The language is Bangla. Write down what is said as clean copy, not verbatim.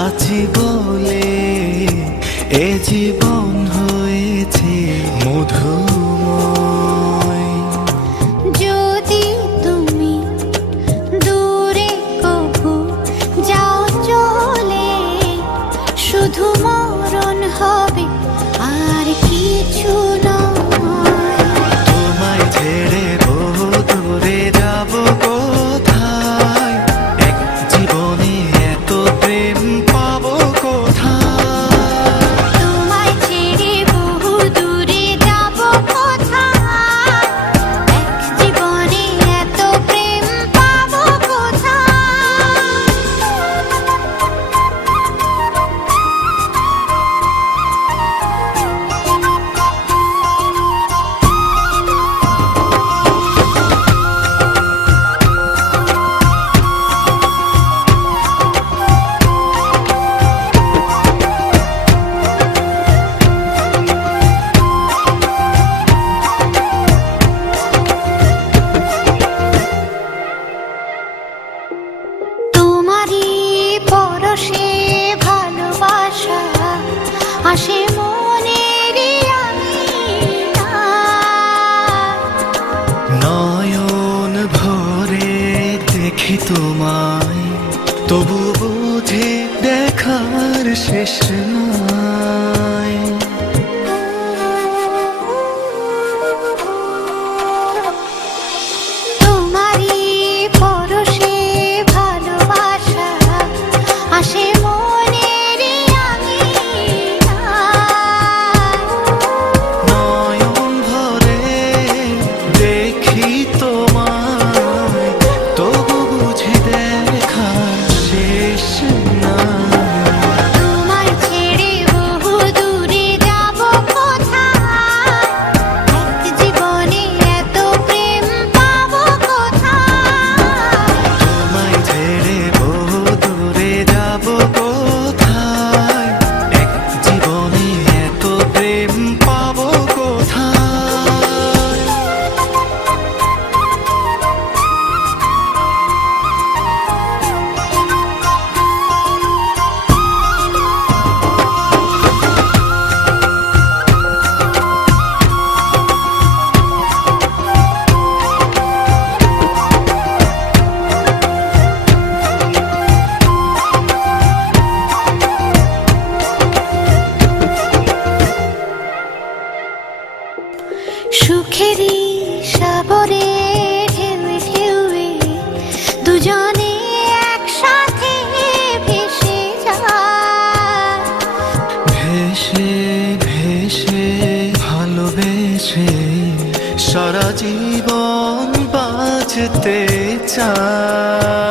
আছি বলে এ জীবন হয়েছে মধুময়। যদি তুমি দূরে কবু যাও চলে, শুধু মরণ হবে আর কিছু নয়। তোমায় ছেড়ে বহু দূরে যাব কোথায়, এক জীবনে এত প্রেম পাবো কোথায়। তোমায় ছেড়ে বহু দূরে যাব কোথায়, এক জীবনে এত প্রেম পাবো কোথায়। তোমারই পরশে ভালোবাসা আসে মনের নয়ন ভরে দেখি তোমায়, তবু বুঝে দেখার শেষ নাই। তোমারই পরশে ভালোবাসা আসে মনের নয়ন ভরে দেখি তোমায়, তবু বুঝে দেখার শেষ নাই। তোমায় ছেড়ে বহু দূরে যাব কোথায়, এক জীবনে এত প্রেম পাবো কোথায়। তোমায় ছেড়ে বহু দূরে যাব কোথায়, এক জীবনে এত প্রেম পাবো কোথায়। সুখেরই সাগরে ঢেউয়ে ঢেউয়ে দুজনে একসাথে ভেসে যায়। ভেসে ভেসে ভালোবেসে সারা জীবন বাঁচতে চাই।